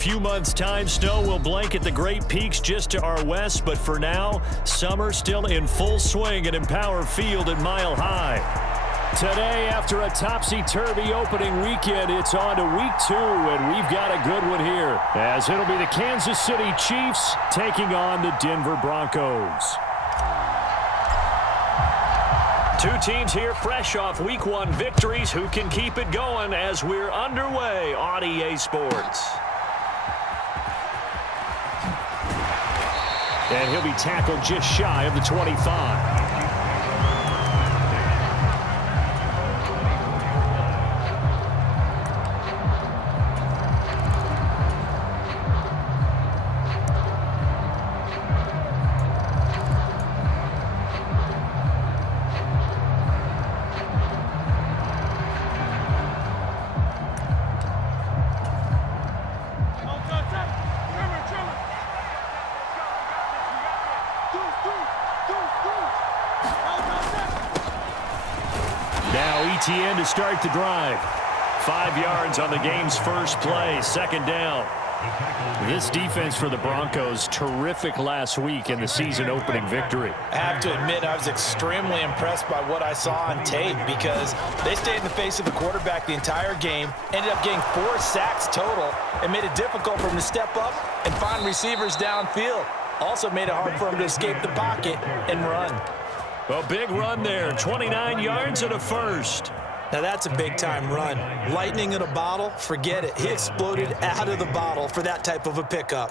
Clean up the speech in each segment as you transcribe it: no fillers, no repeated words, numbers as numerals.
Few months' time, snow will blanket the Great Peaks just to our west, but for now, summer still in full swing at Empower Field at Mile High. Today, after a topsy-turvy opening weekend, it's on to week 2, and we've got a good one here, as it'll be the Kansas City Chiefs taking on the Denver Broncos. Two teams here fresh off week 1 victories. Who can keep it going as we're underway on EA Sports? And he'll be tackled just shy of the 25. ETN to start the drive. 5 yards on the game's first play, second down. This defense for the Broncos, terrific last week in the season-opening victory. I have to admit, I was extremely impressed by what I saw on tape because they stayed in the face of the quarterback the entire game, ended up getting 4 sacks total, and made it difficult for him to step up and find receivers downfield. Also made it hard for him to escape the pocket and run. A big run there, 29 yards and a first. Now that's a big-time run. Lightning in a bottle, forget it. He exploded out of the bottle for that type of a pickup.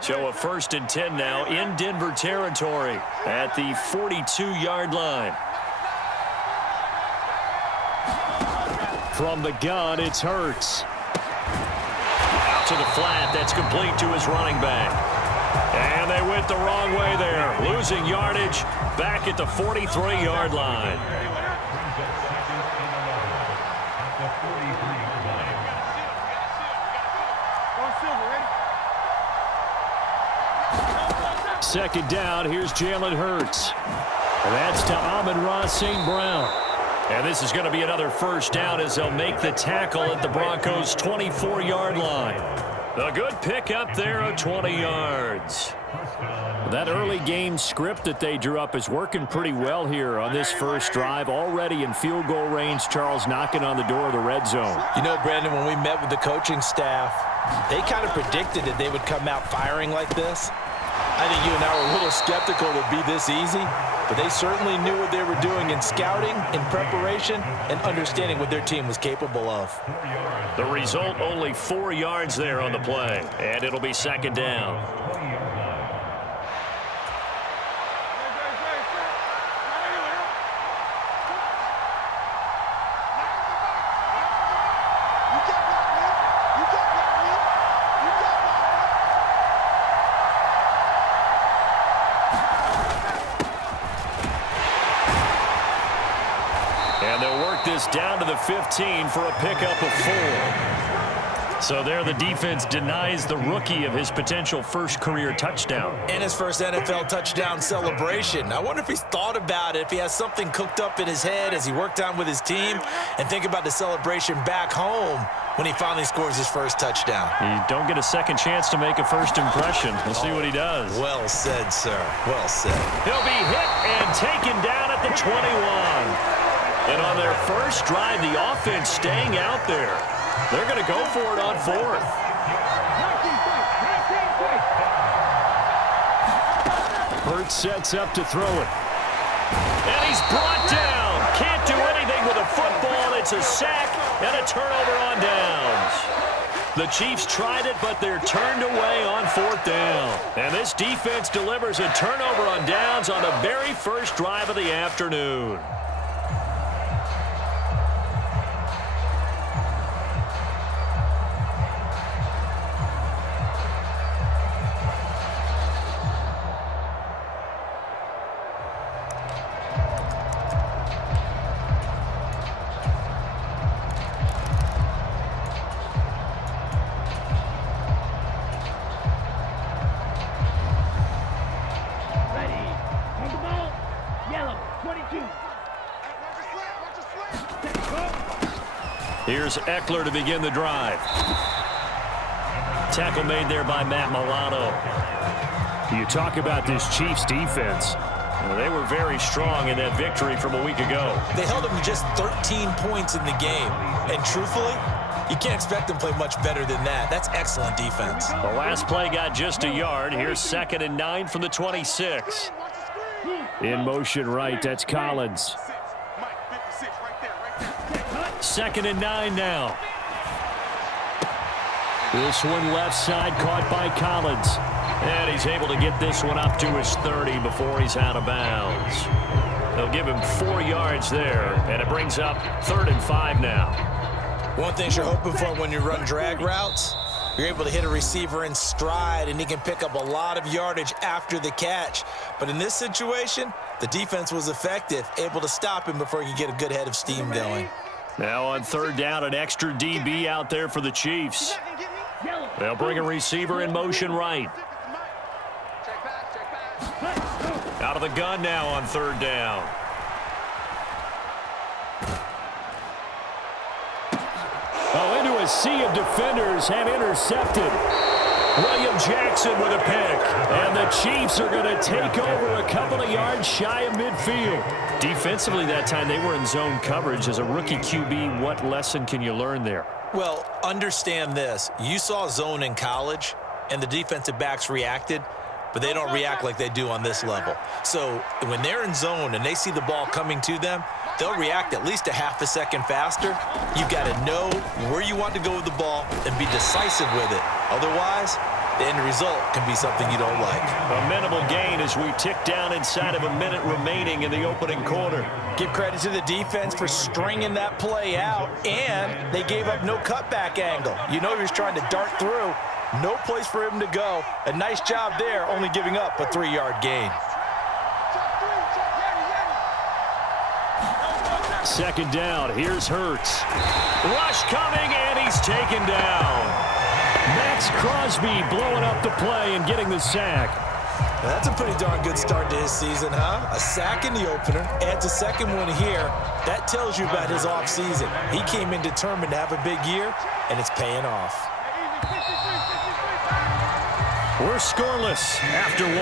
So a 1st and 10 now in Denver territory at the 42-yard line. From the gun, it's Hurts. Out to the flat, that's complete to his running back. And they went the wrong way there, losing yardage back at the 43-yard line. Second down, here's Jalen Hurts. And that's to Amon-Ra St. Brown. And this is going to be another first down as they'll make the tackle at the Broncos' 24-yard line. A good pickup there of 20 yards. That early game script that they drew up is working pretty well here on this first drive. Already in field goal range, Charles knocking on the door of the red zone. You know, Brandon, when we met with the coaching staff, they kind of predicted that they would come out firing like this. I think you and I were a little skeptical it would be this easy, but they certainly knew what they were doing in scouting, in preparation, and understanding what their team was capable of. The result, only 4 yards there on the play, and it'll be second down. And they'll work this down to the 15 for a pickup of 4. So there the defense denies the rookie of his potential first career touchdown. And his first NFL touchdown celebration. I wonder if he's thought about it, if he has something cooked up in his head as he worked on with his team, and think about the celebration back home when he finally scores his first touchdown. You don't get a second chance to make a first impression. We'll see what he does. Well said, sir. Well said. He'll be hit and taken down at the 21. And on their first drive, the offense staying out there. They're going to go for it on 4th. Hurts sets up to throw it. And he's brought down. Can't do anything with a football. It's a sack and a turnover on downs. The Chiefs tried it, but they're turned away on 4th down. And this defense delivers a turnover on downs on the very first drive of the afternoon. Yellow. Here's Eckler to begin the drive. Tackle made there by Matt Milano. You talk about this Chiefs defense. They were very strong in that victory from a week ago. They held them to just 13 points in the game. And truthfully, you can't expect them to play much better than that. That's excellent defense. The last play got just a yard. Here's 2nd and 9 from the 26. In motion right, that's Collins. 2nd and 9 now. This one left side caught by Collins. And he's able to get this one up to his 30 before he's out of bounds. They'll give him 4 yards there, and it brings up 3rd and 5 now. One thing you're hoping for when you run drag routes, you're able to hit a receiver in stride, and he can pick up a lot of yardage after the catch. But in this situation, the defense was effective, able to stop him before he could get a good head of steam going. Now on 3rd down, an extra DB out there for the Chiefs. They'll bring a receiver in motion right. Out of the gun now on 3rd down. Oh, into a sea of defenders and intercepted. William Jackson with a pick. And the Chiefs are going to take over a couple of yards shy of midfield. Defensively that time, they were in zone coverage. As a rookie QB, what lesson can you learn there? Well, understand this. You saw zone in college, and the defensive backs reacted, but they don't react like they do on this level. So when they're in zone and they see the ball coming to them, they'll react at least a half a second faster. You've got to know where you want to go with the ball and be decisive with it. Otherwise, the end result can be something you don't like. A minimal gain as we tick down inside of a minute remaining in the opening quarter. Give credit to the defense for stringing that play out, and they gave up no cutback angle. You know he was trying to dart through. No place for him to go. A nice job there, only giving up a 3-yard gain. 2nd down. Here's Hurts. Rush coming, and he's taken down. Max Crosby blowing up the play and getting the sack. Now, that's a pretty darn good start to his season, huh? A sack in the opener, adds a second one here. That tells you about his offseason. He came in determined to have a big year, and it's paying off. We're scoreless after 1.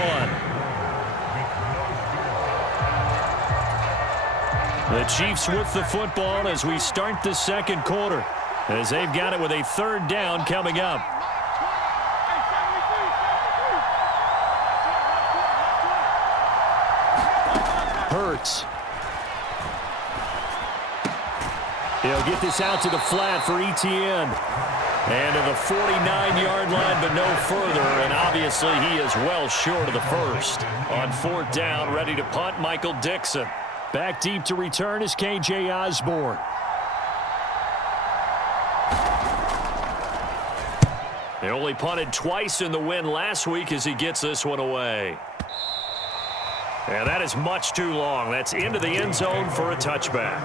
The Chiefs with the football as we start the 2nd quarter, as they've got it with a 3rd down coming up. Hurts. He'll get this out to the flat for Etienne. And to the 49-yard line, but no further. And obviously he is well short of the first. On 4th down, ready to punt, Michael Dixon. Back deep to return is K.J. Osborne. They only punted twice in the win last week as he gets this one away. And that is much too long. That's into the end zone for a touchback.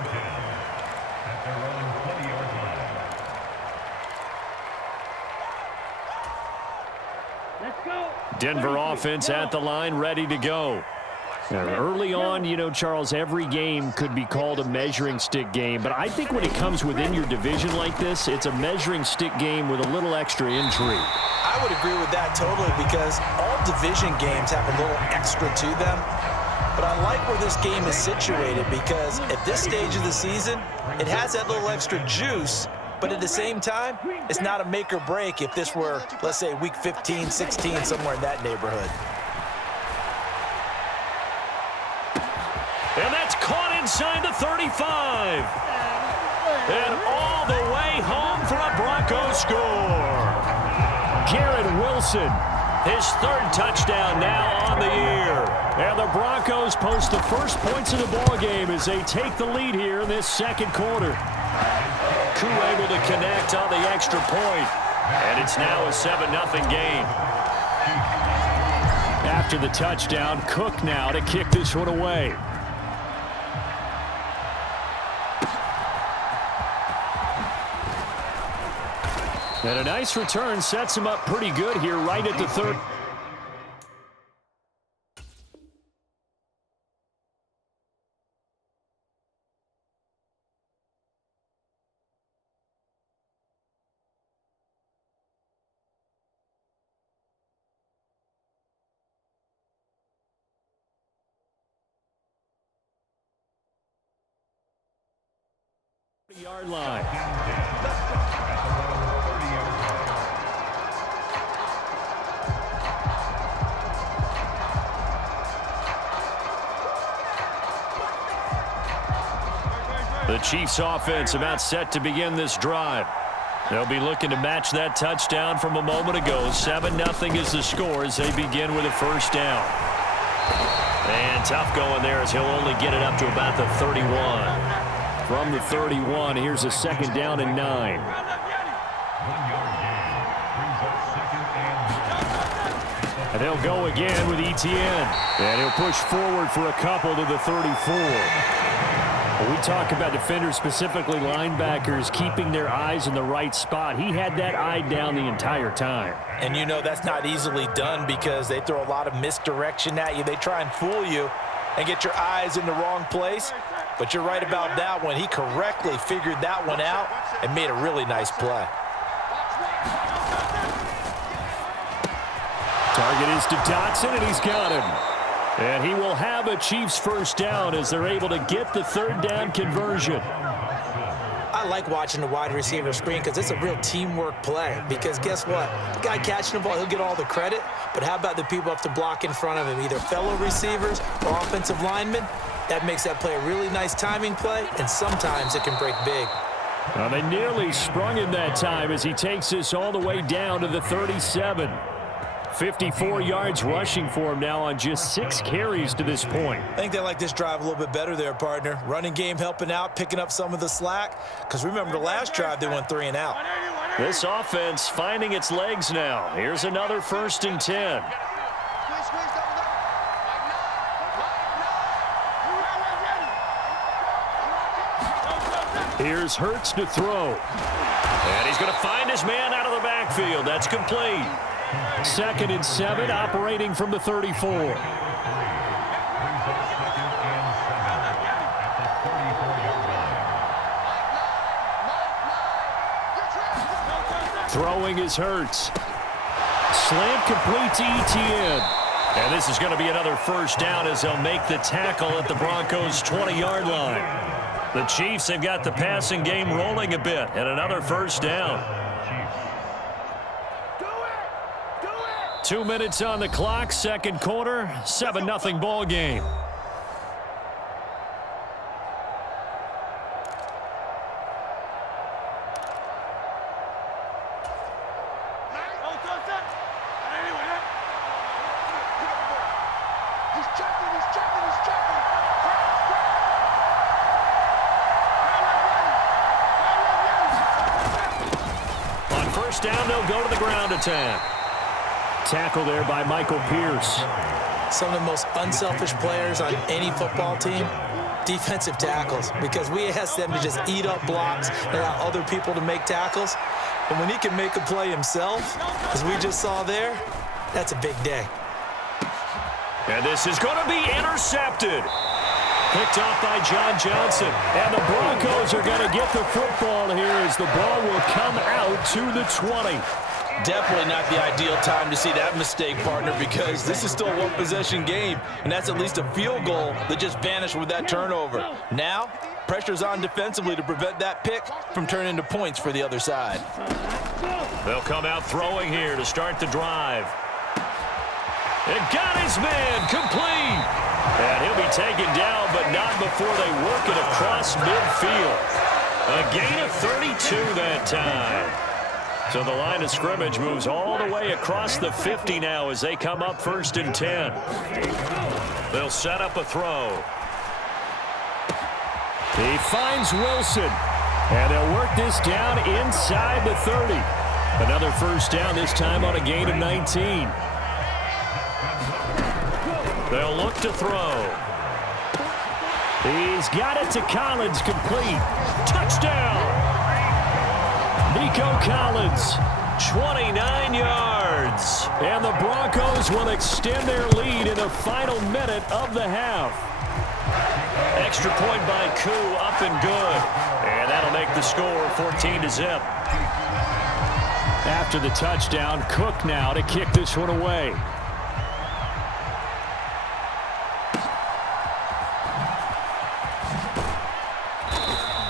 Denver offense at the line, ready to go. Now, early on, you know, Charles, every game could be called a measuring stick game. But I think when it comes within your division like this, it's a measuring stick game with a little extra intrigue. I would agree with that totally because all division games have a little extra to them. But I like where this game is situated because at this stage of the season, it has that little extra juice. But at the same time, it's not a make or break if this were, let's say, week 15, 16, somewhere in that neighborhood. And that's caught inside the 35. And all the way home for a Broncos score. Garrett Wilson, his 3rd touchdown now on the year. And the Broncos post the first points of the ballgame as they take the lead here in this 2nd quarter. Koo able to connect on the extra point. And it's now a 7-0 game. After the touchdown, Cook now to kick this one away. And a nice return sets him up pretty good here right at the 3rd. 30-yard line. The Chiefs offense about set to begin this drive. They'll be looking to match that touchdown from a moment ago. 7-0 is the score as they begin with a first down. And tough going there as he'll only get it up to about the 31. From the 31, here's a second down and 9. And they'll go again with Etienne. And he'll push forward for a couple to the 34. When we talk about defenders, specifically linebackers, keeping their eyes in the right spot, he had that eye down the entire time. And you know that's not easily done because they throw a lot of misdirection at you. They try and fool you and get your eyes in the wrong place. But you're right about that one. He correctly figured that one out and made a really nice play. Target is to Dotson, and he's got him. And he will have a Chiefs first down as they're able to get the third down conversion. I like watching the wide receiver screen because it's a real teamwork play. Because guess what? The guy catching the ball, he'll get all the credit. But how about the people up to block in front of him, either fellow receivers or offensive linemen? That makes that play a really nice timing play, and sometimes it can break big. Well, they nearly sprung him that time as he takes this all the way down to the 37. 54 yards rushing for him now on just 6 carries to this point. I think they like this drive a little bit better there, partner. Running game helping out, picking up some of the slack. Because remember the last drive, they went 3 and out. This offense finding its legs now. Here's another 1st and 10. Here's Hurts to throw. And he's going to find his man out of the backfield. That's complete. 2nd and 7, operating from the 34. Throwing is Hurts. Slant complete to Etienne. And this is going to be another first down as they'll make the tackle at the Broncos' 20-yard line. The Chiefs have got the passing game rolling a bit, and another first down. 2 minutes on the clock, second quarter, 7-0 ball game. On first down, they'll go to the ground attack. Tackle there by Michael Pierce. Some of the most unselfish players on any football team, defensive tackles, because we ask them to just eat up blocks and allow other people to make tackles. And when he can make a play himself, as we just saw there, that's a big day. And this is going to be intercepted. Picked off by John Johnson. And the Broncos are going to get the football here as the ball will come out to the 20. Definitely not the ideal time to see that mistake, partner, because this is still a one-possession game, and that's at least a field goal that just vanished with that turnover. Now, pressure's on defensively to prevent that pick from turning into points for the other side. They'll come out throwing here to start the drive. And got his man complete. And he'll be taken down, but not before they work it across midfield. A gain of 32 that time. So the line of scrimmage moves all the way across the 50 now as they come up 1st and 10. They'll set up a throw. He finds Wilson. And they'll work this down inside the 30. Another first down, this time on a gain of 19. They'll look to throw. He's got it to Collins, complete. Touchdown! Nico Collins, 29 yards. And the Broncos will extend their lead in the final minute of the half. Extra point by Koo, up and good. And that'll make the score 14-0. After the touchdown, Cook now to kick this one away.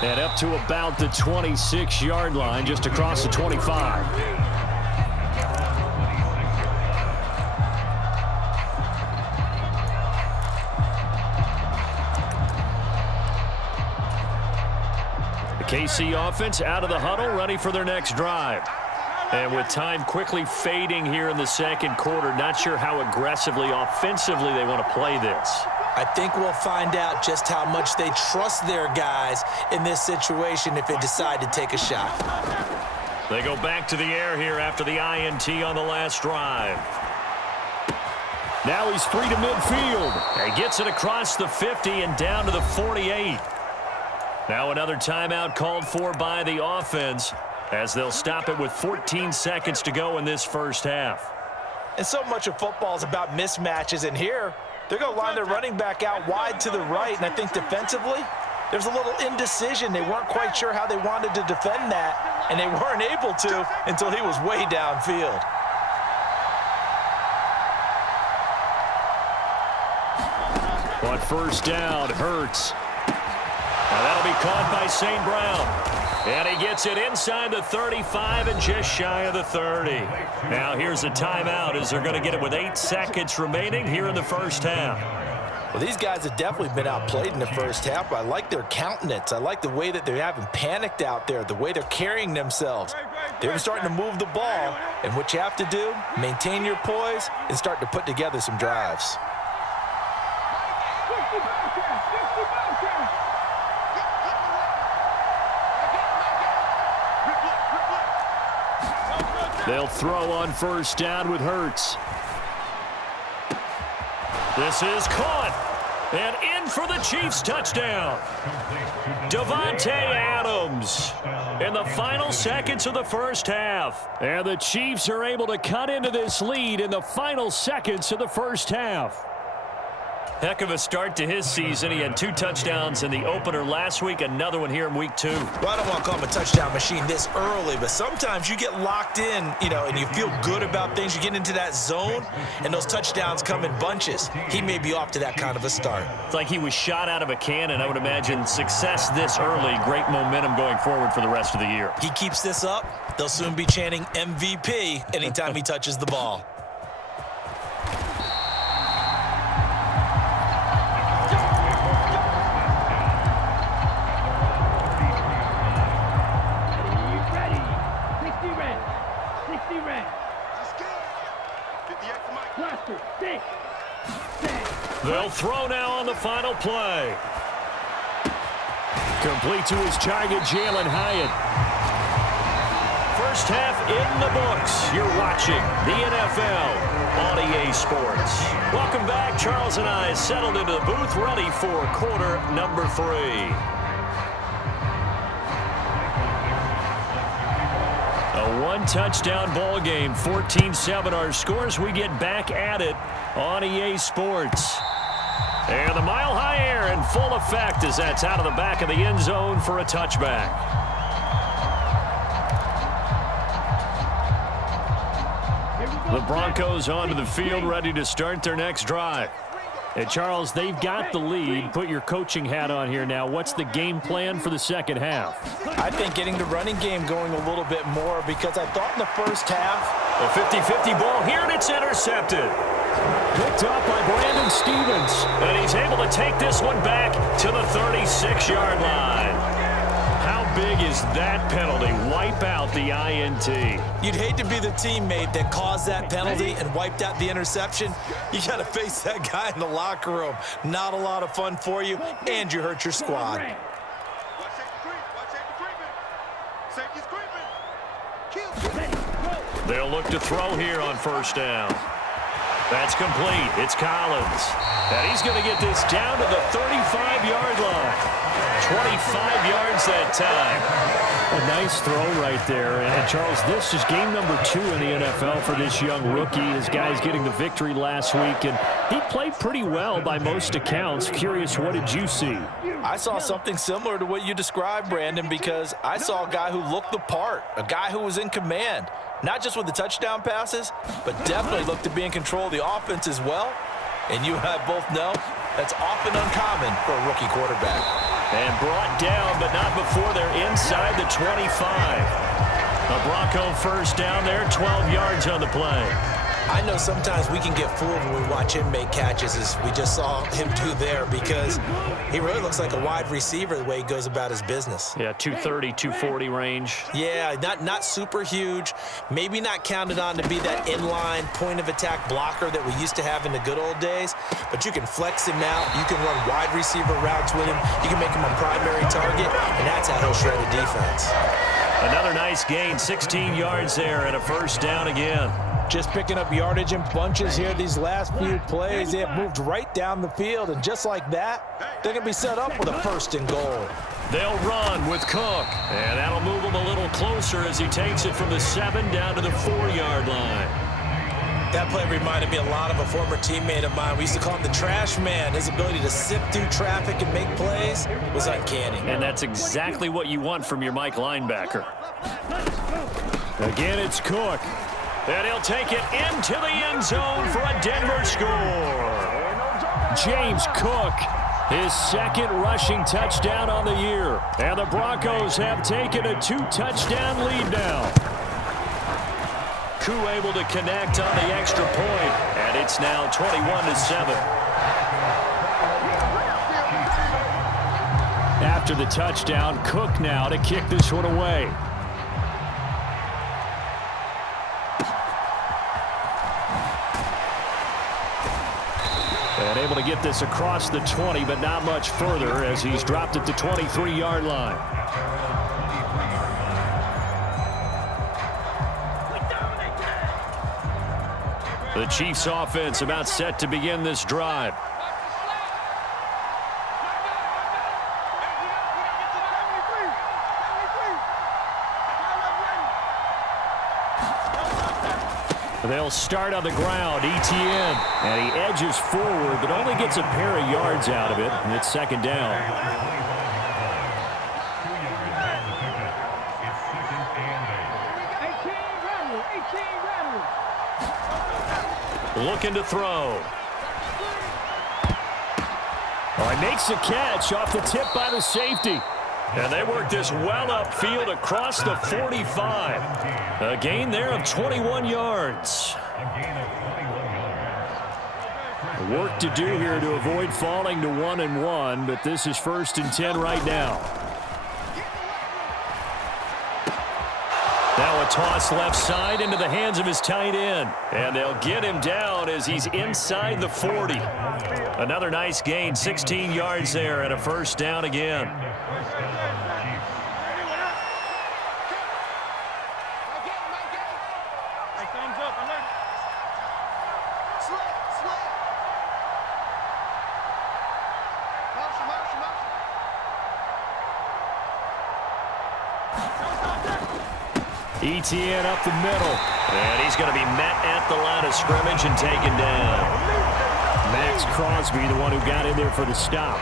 And up to about the 26-yard line, just across the 25. The KC offense out of the huddle, ready for their next drive. And with time quickly fading here in the second quarter, not sure how aggressively, offensively they want to play this. I think we'll find out just how much they trust their guys in this situation if they decide to take a shot. They go back to the air here after the INT on the last drive. Now he's free to midfield. He gets it across the 50 and down to the 48. Now another timeout called for by the offense as they'll stop it with 14 seconds to go in this first half. And so much of football is about mismatches, and here they're going to line their running back out wide to the right, and I think defensively there's a little indecision. They weren't quite sure how they wanted to defend that, and they weren't able to until he was way downfield. On first down, Hurts. Now that'll be caught by St. Brown. And he gets it inside the 35 and just shy of the 30. Now here's a timeout as they're going to get it with 8 seconds remaining here in the first half. Well, these guys have definitely been outplayed in the first half, but I like their countenance. I like the way that they haven't panicked out there, the way they're carrying themselves. They're starting to move the ball, and what you have to do, maintain your poise and start to put together some drives. They'll throw on first down with Hurts. This is caught. And in for the Chiefs touchdown. Davante Adams in the final seconds of the first half. And the Chiefs are able to cut into this lead in the final seconds of the first half. Heck of a start to his season. He had 2 touchdowns in the opener last week, another one here in week 2. Well, I don't want to call him a touchdown machine this early, but sometimes you get locked in, and you feel good about things. You get into that zone, and those touchdowns come in bunches. He may be off to that kind of a start. It's like he was shot out of a cannon. I would imagine success this early, great momentum going forward for the rest of the year. He keeps this up, they'll soon be chanting MVP anytime he touches the ball. They'll throw now on the final play. Complete to his target, Jalen Hyatt. First half in the books. You're watching the NFL on EA Sports. Welcome back. Charles and I settled into the booth, ready for quarter number 3. A 1-touchdown ball game, 14-7 our scores. We get back at it on EA Sports. And the mile-high air in full effect as that's out of the back of the end zone for a touchback. The Broncos onto the field, ready to start their next drive. And Charles, they've got the lead. Put your coaching hat on here now. What's the game plan for the second half? I think getting the running game going a little bit more, because I thought in the first half. A 50-50 ball here, and it's intercepted. Picked up by Brandon Stevens. And he's able to take this one back to the 36-yard line. How big is that penalty? Wipe out the INT. You'd hate to be the teammate that caused that penalty and wiped out the interception. You got to face that guy in the locker room. Not a lot of fun for you, and you hurt your squad. They'll look to throw here on first down. That's complete. It's Collins. And he's going to get this down to the 35-yard line. 25 yards that time. A nice throw right there. And Charles, this is game number 2 in the NFL for this young rookie. His guy's getting the victory last week, and he played pretty well by most accounts. Curious, what did you see? I saw something similar to what you described, Brandon, because I saw a guy who looked the part, a guy who was in command, not just with the touchdown passes, but definitely looked to be in control of the offense as well. And you and I both know that's often uncommon for a rookie quarterback. And brought down, but not before they're inside the 25. A Bronco first down there, 12 yards on the play. I know sometimes we can get fooled when we watch him make catches, as we just saw him do there, because he really looks like a wide receiver the way he goes about his business. Yeah, 230, 240 range. Yeah, not super huge, maybe not counted on to be that inline point-of-attack blocker that we used to have in the good old days, but you can flex him out, you can run wide receiver routes with him, you can make him a primary target, and that's how he'll shred the defense. Another nice gain, 16 yards there, and a first down again. Just picking up yardage in bunches here these last few plays. They have moved right down the field, and just like that, they're going to be set up with a first and goal. They'll run with Cook, and that'll move him a little closer as he takes it from the 7 down to the 4-yard line. That play reminded me a lot of a former teammate of mine. We used to call him the trash man. His ability to sift through traffic and make plays was uncanny. And that's exactly what you want from your Mike linebacker. Again, it's Cook. And he'll take it into the end zone for a Denver score. James Cook, his second rushing touchdown on the year. And the Broncos have taken a 2-touchdown lead now. Koo able to connect on the extra point, and it's now 21-7. After the touchdown, Cook now to kick this one away. And able to get this across the 20, but not much further as he's dropped it to 23-yard line. The Chiefs offense about set to begin this drive. They'll start on the ground, ETN, and he edges forward, but only gets a pair of yards out of it, and it's second down. Looking to throw. Oh, he makes the catch off the tip by the safety. And they work this well upfield across the 45. A gain there of 21 yards. Work to do here to avoid falling to 1-1, but this is 1st and 10 right now. Now a toss left side into the hands of his tight end. And they'll get him down as he's inside the 40. Another nice gain, 16 yards there, and a first down again. ETN up the middle. And he's going to be met at the line of scrimmage and taken down. Max Crosby, the one who got in there for the stop.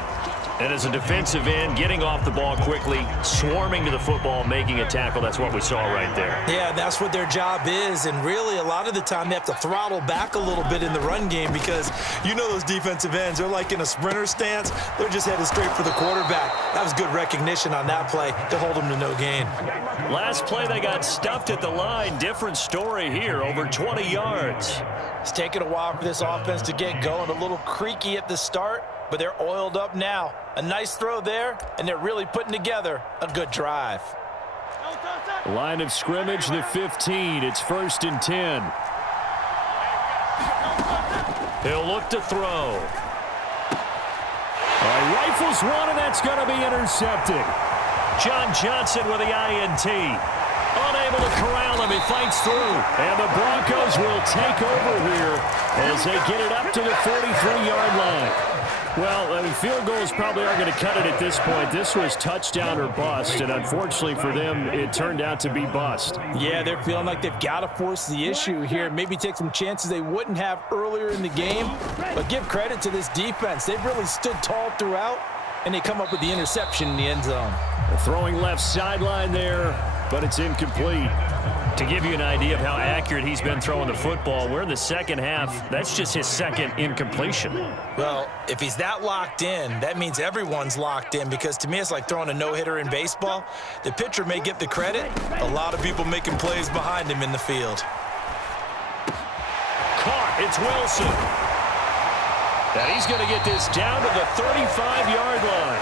And as a defensive end, getting off the ball quickly, swarming to the football, making a tackle, that's what we saw right there. Yeah, that's what their job is, and really a lot of the time they have to throttle back a little bit in the run game because you know those defensive ends, they're like in a sprinter stance. They're just headed straight for the quarterback. That was good recognition on that play to hold them to no gain. Last play, they got stuffed at the line. Different story here, over 20 yards. It's taken a while for this offense to get going. A little creaky at the start, but they're oiled up now. A nice throw there, and they're really putting together a good drive. Line of scrimmage, the 15. It's 1st and 10. He'll look to throw. Rifles one, and that's going to be intercepted. John Johnson with the INT. Unable to corral him. He fights through. And the Broncos will take over here as they get it up to the 43-yard line. Well, I mean, field goals probably aren't going to cut it at this point. This was touchdown or bust, and unfortunately for them, it turned out to be bust. Yeah, they're feeling like they've got to force the issue here. Maybe take some chances they wouldn't have earlier in the game. But give credit to this defense. They've really stood tall throughout, and they come up with the interception in the end zone. Throwing left sideline there, but it's incomplete. To give you an idea of how accurate he's been throwing the football, we're in the second half. That's just his second incompletion. Well, if he's that locked in, that means everyone's locked in, because to me it's like throwing a no-hitter in baseball. The pitcher may get the credit. A lot of people making plays behind him in the field. Caught. It's Wilson. And he's going to get this down to the 35-yard line.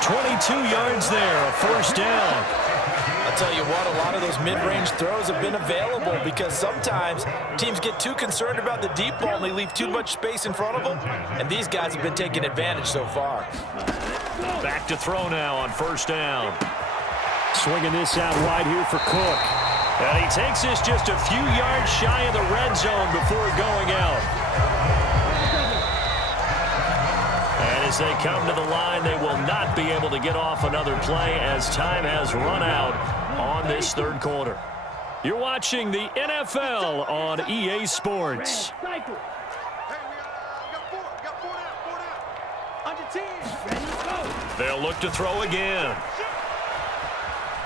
22 yards there, a first down. I'll tell you what, a lot of those mid-range throws have been available because sometimes teams get too concerned about the deep ball and they leave too much space in front of them, and these guys have been taking advantage so far. Back to throw now on first down. Swinging this out wide here for Cook. And he takes this just a few yards shy of the red zone before going out. And as they come to the line, they will not be able to get off another play as time has run out on this third quarter. You're watching the NFL on EA Sports. They'll look to throw again.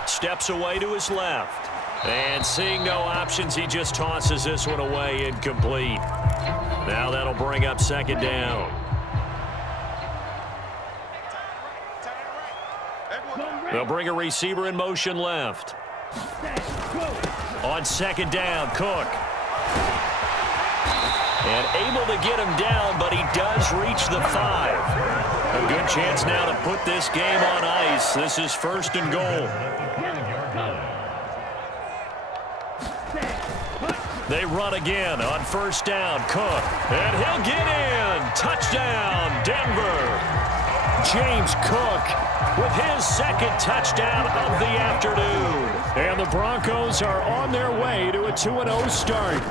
Steps away to his left. And seeing no options, he just tosses this one away, incomplete. Now that'll bring up second down. They'll bring a receiver in motion left. On second down, Cook. And able to get him down, but he does reach the 5. A good chance now to put this game on ice. This is first and goal. They run again on first down, Cook. And he'll get in. Touchdown, Denver. James Cook with his second touchdown of the afternoon. And the Broncos are on their way to a 2-0 start.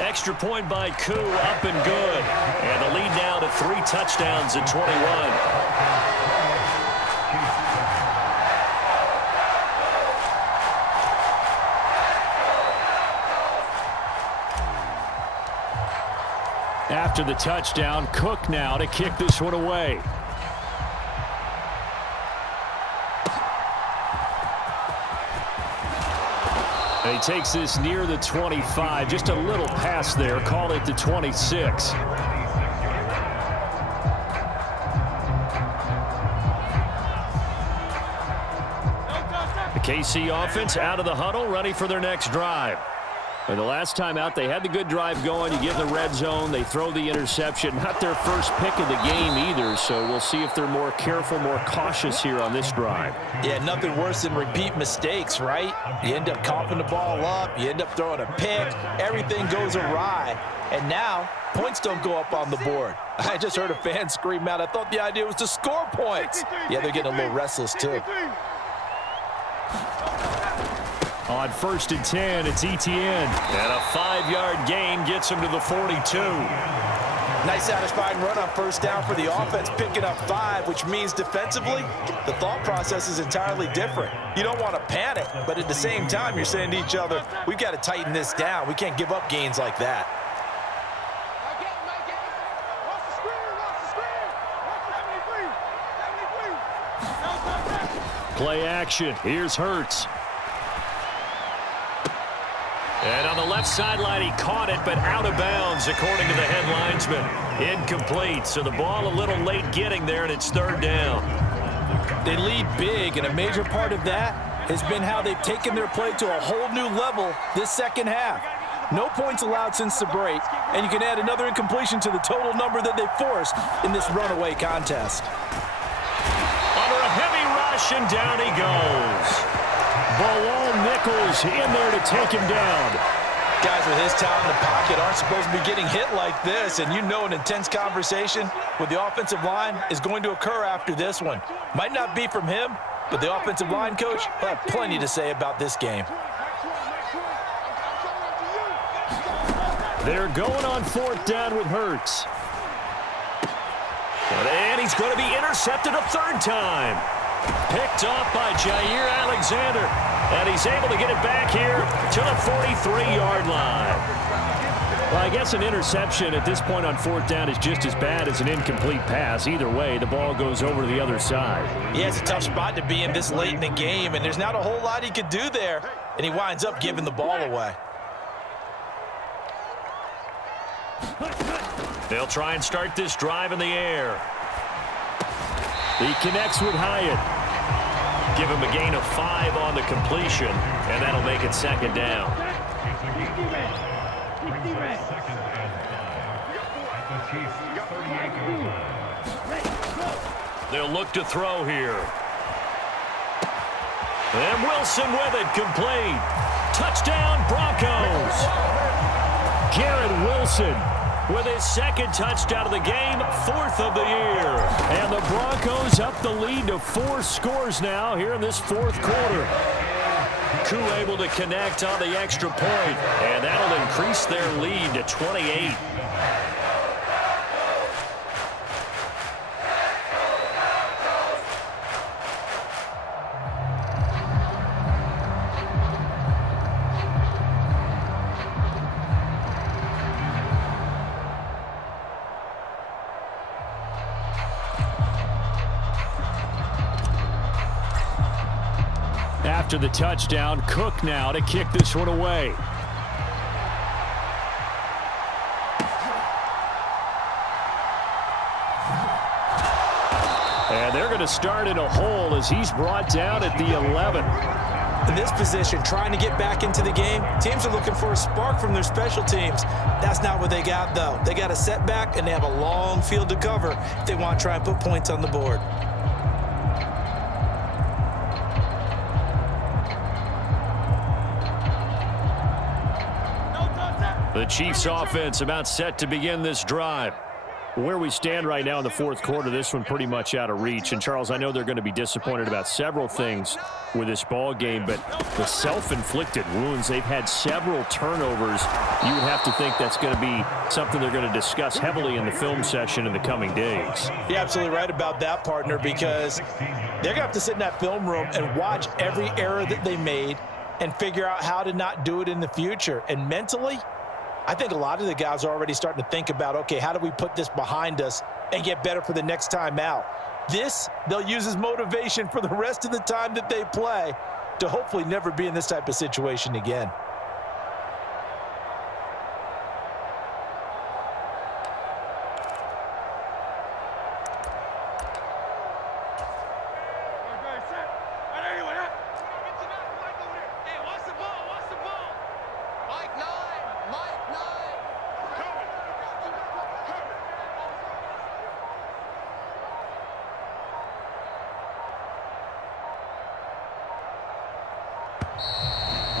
Extra point by Koo, up and good. And the lead now to 3 touchdowns at 21. After the touchdown, Cook now to kick this one away. And he takes this near the 25. Just a little pass there. Call it the 26. The KC offense out of the huddle, ready for their next drive. And the last time out, they had the good drive going. You get in the red zone, they throw the interception. Not their first pick of the game either, so we'll see if they're more careful, more cautious here on this drive. Yeah, nothing worse than repeat mistakes, right? You end up coughing the ball up, you end up throwing a pick, everything goes awry, and now points don't go up on the board. I just heard a fan scream out, I thought the idea was to score points. Yeah, they're getting a little restless too. On first and 10, it's Etienne. And a 5-yard gain gets him to the 42. Nice satisfying run on first down for the offense, picking up 5, which means defensively, the thought process is entirely different. You don't want to panic, but at the same time, you're saying to each other, we've got to tighten this down. We can't give up gains like that. Play action. Here's Hurts. And on the left sideline, he caught it, but out of bounds, according to the head linesman. Incomplete, so the ball a little late getting there, and it's third down. They lead big, and a major part of that has been how they've taken their play to a whole new level this second half. No points allowed since the break, and you can add another incompletion to the total number that they forced in this runaway contest. Under a heavy rush, and down he goes. Nichols in there to take him down. Guys with his talent in the pocket aren't supposed to be getting hit like this, and you know an intense conversation with the offensive line is going to occur after this one. Might not be from him, but the offensive line coach will have plenty to say about this game. They're going on fourth down with Hurts. And he's going to be intercepted a third time. Picked off by Jair Alexander. And he's able to get it back here to the 43-yard line. Well, I guess an interception at this point on fourth down is just as bad as an incomplete pass. Either way, the ball goes over to the other side. Yeah, it's a tough spot to be in this late in the game, and there's not a whole lot he could do there, and he winds up giving the ball away. They'll try and start this drive in the air. He connects with Hyatt. Give him a gain of 5 on the completion, and that'll make it second down. They'll look to throw here. And Wilson with it, complete. Touchdown, Broncos. Garrett Wilson with his second touchdown of the game, 4th of the year. And the Broncos up the lead to 4 scores now here in this 4th quarter. Koo able to connect on the extra point, and that'll increase their lead to 28. After the touchdown, Cook now to kick this one away. And they're going to start in a hole as he's brought down at the 11. In this position, trying to get back into the game, teams are looking for a spark from their special teams. That's not what they got, though. They got a setback, and they have a long field to cover if they want to try and put points on the board. The Chiefs offense about set to begin this drive. Where we stand right now in the 4th quarter, this one pretty much out of reach. And, Charles, I know they're going to be disappointed about several things with this ball game, but the self-inflicted wounds, they've had several turnovers. You would have to think that's going to be something they're going to discuss heavily in the film session in the coming days. You're absolutely right about that, partner, because they're going to have to sit in that film room and watch every error that they made and figure out how to not do it in the future. And mentally, I think a lot of the guys are already starting to think about, okay, how do we put this behind us and get better for the next time out? This, they'll use as motivation for the rest of the time that they play to hopefully never be in this type of situation again.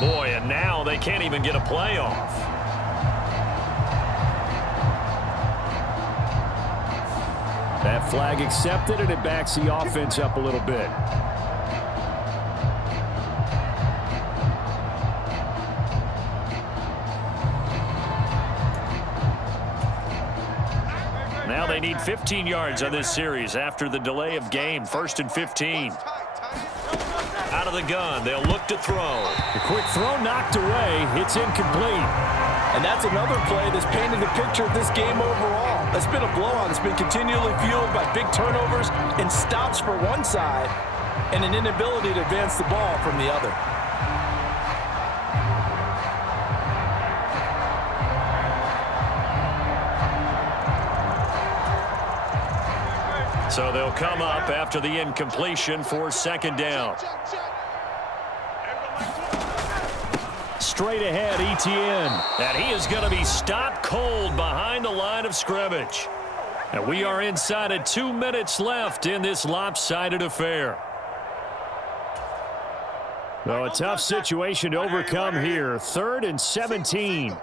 Boy, and now they can't even get a play off. That flag accepted, and it backs the offense up a little bit. Now they need 15 yards on this series after the delay of game. 1st and 15. Out of the gun, they'll look to throw. The quick throw knocked away. It's incomplete. And that's another play that's painted a picture of this game overall. It's been a blowout. It's been continually fueled by big turnovers and stops for one side and an inability to advance the ball from the other. So they'll come up after the incompletion for second down. Straight ahead, Etienne. And he is going to be stopped cold behind the line of scrimmage. And we are inside of 2 minutes left in this lopsided affair. Well, a tough situation to overcome here. 3rd and 17.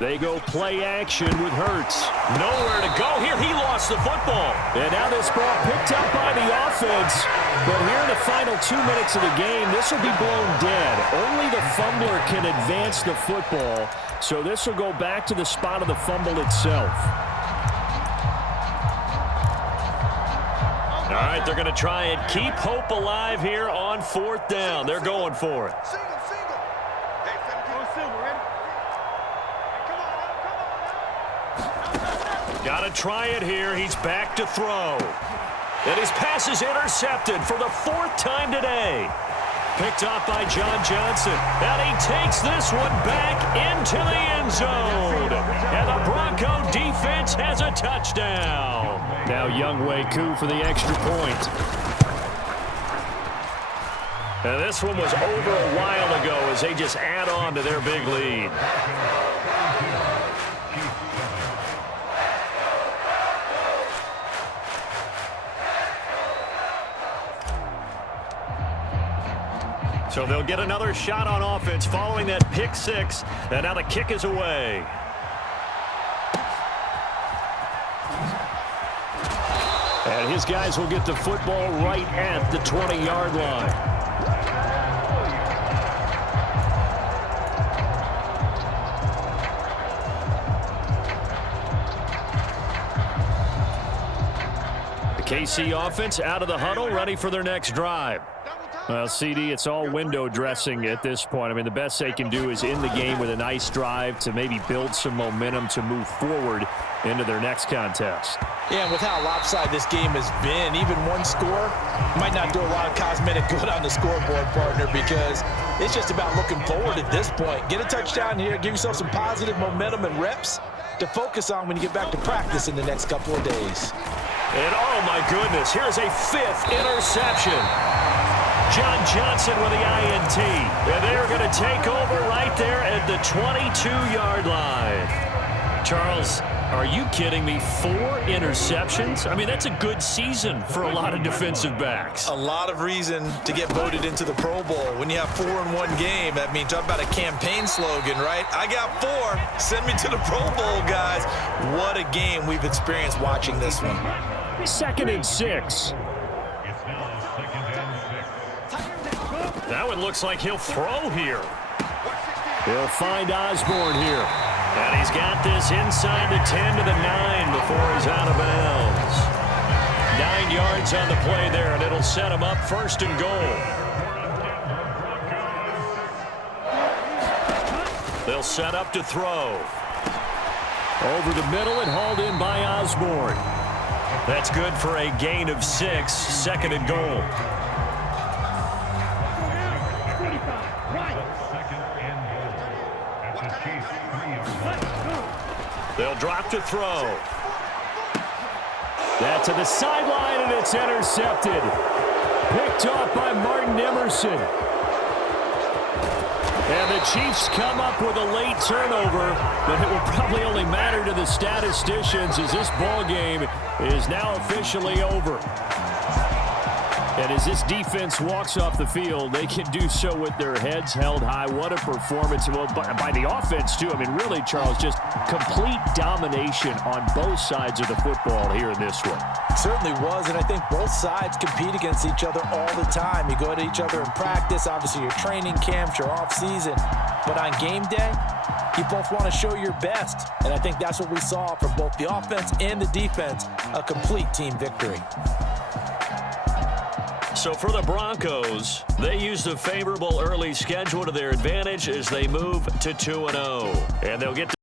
They go play action with Hurts. Nowhere to go here. He lost the football. And now this ball picked up by the offense. But here in the final 2 minutes of the game, this will be blown dead. Only the fumbler can advance the football. So this will go back to the spot of the fumble itself. All right, they're going to try and keep hope alive here on 4th down. They're going for it. Got to try it here. He's back to throw. And his pass is intercepted for the 4th time today. Picked off by John Johnson. And he takes this one back into the end zone. And the Bronco defense has a touchdown. Now Younghoe Koo for the extra point. And this one was over a while ago as they just add on to their big lead. So they'll get another shot on offense following that pick six. And now the kick is away. And his guys will get the football right at the 20-yard line. The KC offense out of the huddle, ready for their next drive. Well, CD, it's all window dressing at this point. I mean, the best they can do is in the game with a nice drive to maybe build some momentum to move forward into their next contest. Yeah, and with how lopsided this game has been, even one score might not do a lot of cosmetic good on the scoreboard, partner, because it's just about looking forward at this point. Get a touchdown here, give yourself some positive momentum and reps to focus on when you get back to practice in the next couple of days. And, oh, my goodness, here's a 5th interception. John Johnson with the INT. And they're going to take over right there at the 22-yard line. Charles, are you kidding me? 4 interceptions? I mean, that's a good season for a lot of defensive backs. A lot of reason to get voted into the Pro Bowl. When you have 4 in one game, that means talk about a campaign slogan, right? I got 4. Send me to the Pro Bowl, guys. What a game we've experienced watching this one. 2nd and 6. That one looks like he'll throw here. He'll find Osborne here. And he's got this inside the 10 to the 9 before he's out of bounds. 9 yards on the play there, and it'll set him up 1st and goal. They'll set up to throw. Over the middle and hauled in by Osborne. That's good for a gain of 6, 2nd and goal. They'll drop to throw. That to the sideline, and it's intercepted. Picked off by Martin Emerson. And the Chiefs come up with a late turnover, but it will probably only matter to the statisticians as this ball game is now officially over. And as this defense walks off the field, they can do so with their heads held high. What a performance. Well, by the offense, too. I mean, really, Charles, just complete domination on both sides of the football here in this one. Certainly was, and I think both sides compete against each other all the time. You go at each other in practice, obviously your training camps, your off-season. But on game day, you both want to show your best. And I think that's what we saw from both the offense and the defense, a complete team victory. So for the Broncos, they used a favorable early schedule to their advantage as they move to 2-0. And they'll get to